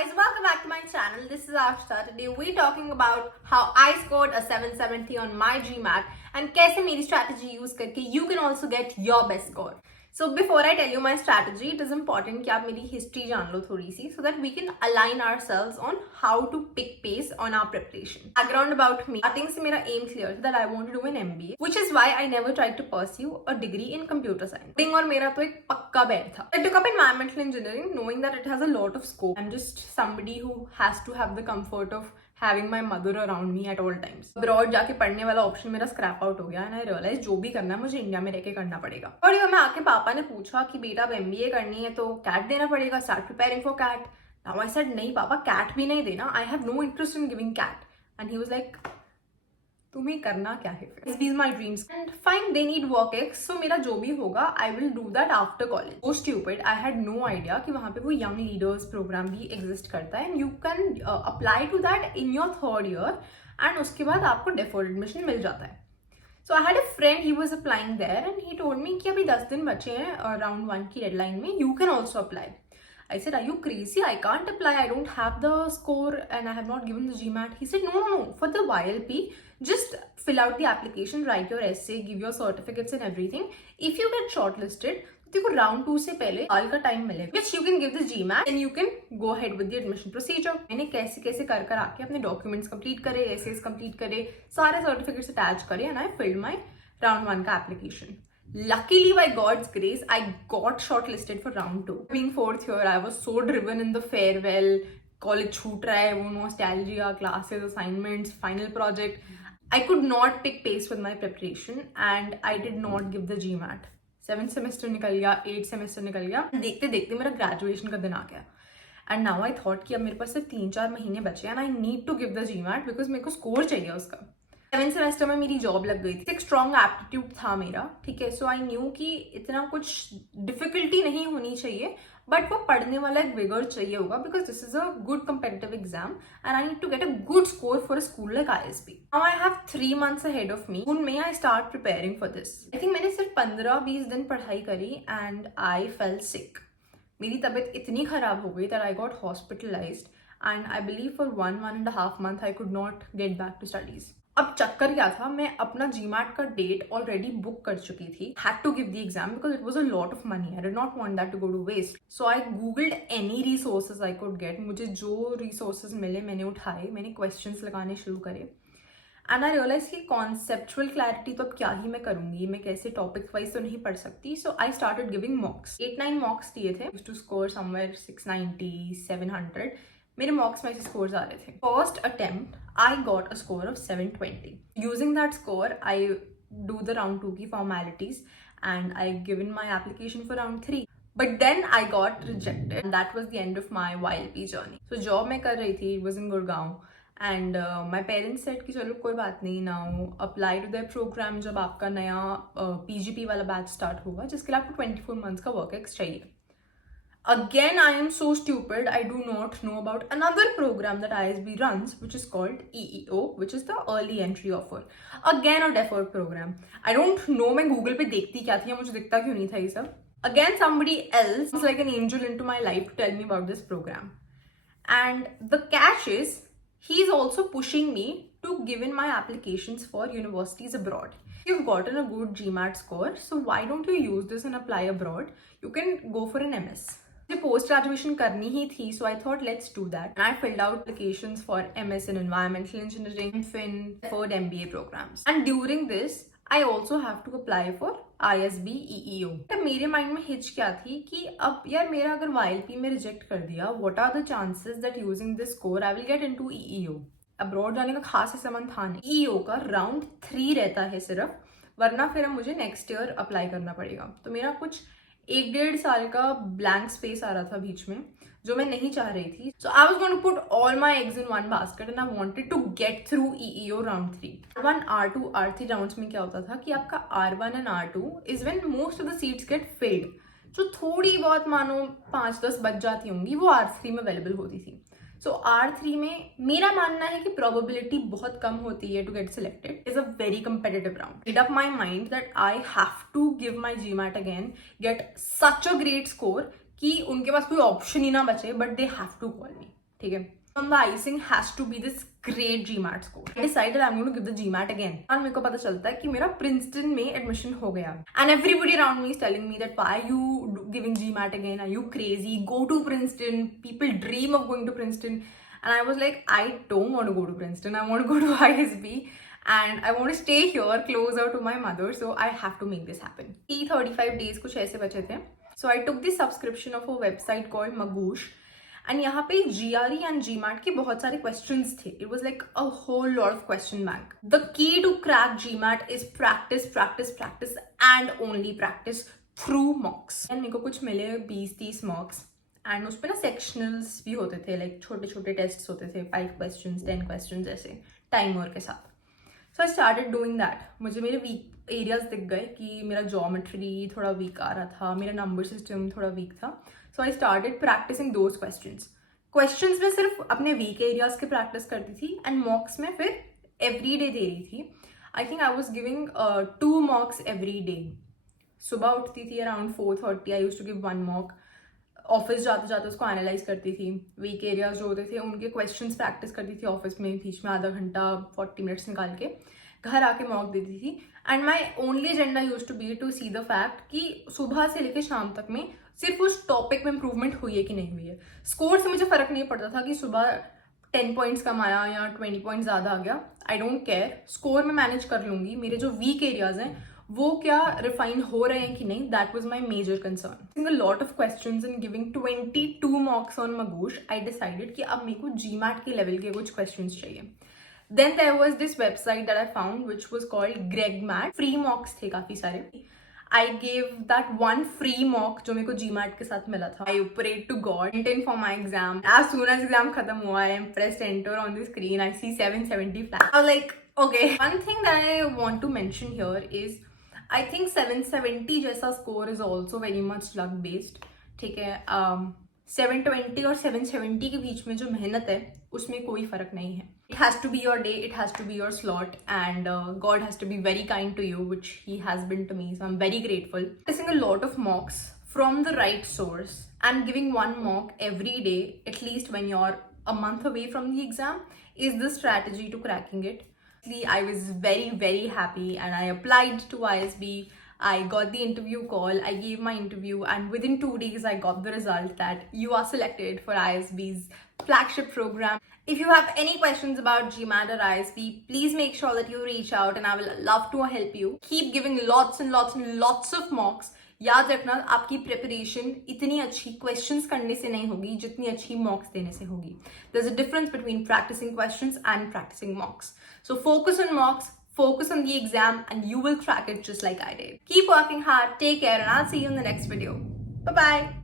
guys, welcome back to my channel. This is Ashta. Today we're talking about how I scored a 770 on my GMAT and कैसे मेरी strategy use करके you can also get your best score. So before I tell you my strategy, it is important कि आप मेरी history जान लो थोड़ी सी so that we can align ourselves on how to pick pace on our preparation. Background about me. I think से मेरा aim clear था that I want to do an MBA, which is why I never tried to pursue a degree in computer science. Coding और मेरा तो एक पक्का bet था. I took up environmental engineering knowing that it has a lot of scope. I'm just somebody who has to have the comfort of having my mother around me at all times. Abroad जाके पढ़ने वाला option मेरा scrap out हो गया and I realized जो भी करना है मुझे इंडिया में रह के करना पड़ेगा. और मैं आके पापा ने पूछा कि बेटा अब MBA करनी है तो कैट देना पड़ेगा, start preparing for CAT. Now I said नहीं पापा CAT भी नहीं देना, I have no interest in giving CAT. And he was like तुम्हें करना क्या है फिर? These my dreams. And fine, they need work ex. So मेरा जो भी होगा, I will do that after college. So stupid, I had no idea कि वहाँ पे वो young leaders program भी exist करता है and you can apply to that in your third year and उसके बाद आपको deferred admission मिल जाता है. So I had a friend, he was applying there and he told me कि अभी 10 दिन बचे हैं round 1 की deadline में, you can also apply. I said, are you crazy? I can't apply. I don't have the score and I have not given the GMAT. He said, no. For the YLP, just fill out the application, write your essay, give your certificates and everything. If you get shortlisted, तो देखो round 2 से पहले साल का time मिलेगा, which you can give the GMAT and you can go ahead with the admission procedure. मैंने कैसे कैसे कर आके अपने documents complete करे, essays complete करे, सारे certificates attach करे and I filled my round 1 का application. Luckily, by God's grace, I got shortlisted for round 2. Being fourth year, I was so driven in the farewell, college छूट रहा है, वो nostalgia, classes, assignments, final project. I could not pick pace with my preparation and I did not give the GMAT. 7th semester निकल गया, 8th semester निकल गया. देखते देखते मेरा graduation का दिन आ गया. And now I thought कि अब मेरे पास सिर्फ 3-4 महीने बचे हैं and I need to give the GMAT because मेरे को score चाहिए उसका. 7th सेमेस्टर में मेरी जॉब लग गई थी. एक स्ट्रॉन्ग एप्टीट्यूड था मेरा, ठीक है. सो आई न्यू कि इतना कुछ डिफिकल्टी नहीं होनी चाहिए बट वो पढ़ने वाला एक विगर चाहिए होगा because this is a good competitive exam and I need to get a good score for a school like ISB. Now I have 3 months ahead of me. उन में I start preparing for this. I think मैंने सिर्फ 15-20 दिन पढ़ाई करी and I fail सिक. मेरी तबीयत इतनी खराब हो गई that I got hospitalised and I believe for 1.5 month I could not get back to studies. अब चक्कर क्या था, मैं अपना GMAT का डेट ऑलरेडी बुक कर चुकी थी. Had to give the exam because it was a lot of money. I did not want that to go to waste. So I googled any resources I could get. मुझे जो resources मिले मैंने उठाए, मैंने questions लगाने शुरू करे and I realise कि कॉन्सेप्चुअल क्लैरिटी तो अब क्या ही मैं करूंगी, मैं कैसे टॉपिक वाइज तो नहीं पढ़ सकती. सो आई स्टार्टेड गिविंग मॉक्स. 8-9 मॉक्स दिए थे टू स्कोर समवेयर 690-700. मेरे मॉक्स में ऐसे स्कोर्स आ रहे थे. First attempt I got a score of 720. Using that score I do the round 2 की formalities and I given my application for round 3. But then I got rejected and that was the end of my YLP journey. सो job मैं कर रही थी, it was in Gurgaon and my parents said कि चलो कोई बात नहीं, now apply to that programme जब आपका नया PGP वाला बैच स्टार्ट होगा जिसके लिए आपको 24 months का वर्क एक्स चाहिए. Again, I am so stupid. I do not know about another program that ISB runs, which is called EEO, which is the early entry offer. Again, a deferred program. I don't know. मैं Google पे देखती क्या थी, मुझे दिखता क्यों नहीं था ये सब. Again, somebody else was like an angel into my life to tell me about this program. And the catch is, he's also pushing me to give in my applications for universities abroad. You've gotten a good GMAT score, so why don't you use this and apply abroad? You can go for an MS. Post graduation करनी ही थी, so I thought let's do that. I filled out applications for MS in environmental engineering, MFin, deferred MBA programs. And during this, I also have to apply for ISB EEO. तब मेरे mind में hitch क्या थी कि अब यार मेरा अगर YLP में रिजेक्ट कर दिया, what are the chances that using this score I will get into EEO? Abroad जाने का खास ऐसा मन था नहीं. EEO का राउंड 3 रहता है सिर्फ, वरना फिर मुझे नेक्स्ट ईयर अप्लाई करना पड़ेगा. तो मेरा कुछ 1-1.5 साल का ब्लैंक स्पेस आ रहा था बीच में जो मैं नहीं चाह रही थी. So I was going to put all my eggs in one basket and I wanted to get through EEO round 3. R1, R2, R3 rounds में क्या होता था कि आपका R1 and R2 is when most of the seats get filled. जो थोड़ी बहुत मानो 5-10 बच जाती होंगी वो R3 में अवेलेबल होती थी. सो R3 में मेरा मानना है कि प्रोबेबिलिटी बहुत कम होती है to get selected. Is a very competitive round. Made up my mind that I have to give my GMAT again, get such a great score कि उनके पास कोई ऑप्शन ही ना बचे but they have to call me. ठीक है. On the icing has to be this great GMAT score. I decided I'm going to give the GMAT again. और मेरे को पता चलता है कि मेरा प्रिंसटन में एडमिशन हो गया. And everybody around me is telling me that why are you giving GMAT again? Are you crazy? Go to Princeton. People dream of going to Princeton. And I was like, I don't want to go to Princeton. I want to go to ISB. And I want to stay here closer to my mother. So I have to make this happen. 35 days कुछ ऐसे बचे थे. So I took the subscription of a website called Magoosh. And यहाँ पे GRE and GMAT के बहुत सारे questions थे. It was like a whole lot of question bank. The key to crack GMAT is practice, practice, practice and only practice through mocks. And मेरे को कुछ मिले 20-30 mocks. And उस पे ना sectionals भी होते थे, like छोटे छोटे tests होते थे, 5 questions, 10 questions ऐसे timer के साथ. So I started doing that. मुझे मेरे weak areas दिख गए कि मेरा geometry थोड़ा weak आ रहा था, मेरा number system थोड़ा weak था. So I started practicing those questions. Questions में सिर्फ अपने weak areas के practice करती थी and mocks में फिर every day दे रही थी. I think I was giving 2 mocks every day. सुबह उठती थी around 4:30. I used to give 1 mock. Office जाते जाते उसको एनालाइज करती थी. वीक एरियाज जो होते थे उनके क्वेश्चंस प्रैक्टिस करती थी ऑफिस में, बीच में आधा घंटा 40 मिनट्स निकाल के घर आके मॉक देती थी. And my only agenda use to be to see the fact कि सुबह से लेकर शाम तक में सिर्फ उस टॉपिक में इंप्रूवमेंट हुई है कि नहीं हुई है. स्कोर से मुझे फर्क नहीं पड़ता था कि सुबह 10 पॉइंट्स कम आया या 20 पॉइंट्स ज़्यादा आ गया. आई डोंट केयर, स्कोर में मैनेज कर लूंगी. मेरे जो वीक एरियाज हैं वो क्या रिफाइन हो रहे हैं कि नहीं, that was my major concern. A lot of questions in giving 22 mocks on Magoosh. I decided कि अब मेरे को GMAT के लेवल के कुछ क्वेश्चंस चाहिए. Then there was this website that I found which was called GregMat. Free mocks थे काफी सारे. I gave that 1 free mock जो मेरे को GMAT के साथ मिला था. I prayed to God, went in for my exam. As soon as exam खत्म हुआ, I pressed enter on the screen. I see 770 flat. I was like, okay. One thing that I want to mention here is I think 770 जैसा score is also very much luck based. ठीक है, 720 और 770 के बीच में जो मेहनत है उसमें कोई फर्क नहीं है. It has to be your day, it has to be your slot, and God has to be very kind to you, which He has been to me. So I'm very grateful. Practicing a lot of mocks from the right source and giving 1 mock every day, at least when you're a month away from the exam, is the strategy to cracking it. I was very, very happy and I applied to ISB. I got the interview call, I gave my interview, and within 2 days I got the result that you are selected for ISB's flagship program. If you have any questions about GMAT or ISB, please make sure that you reach out and I will love to help you. Keep giving lots and lots and lots of mocks. याद रखना, आपकी preparation इतनी अच्छी questions करने से नहीं होगी जितनी अच्छी मॉक्स देने से होगी. There's a difference between practicing questions and practicing mocks. So focus on mocks, focus on the exam, and you will crack it just like I did. Keep working hard, take care, and I'll see you in the next video. Bye-bye.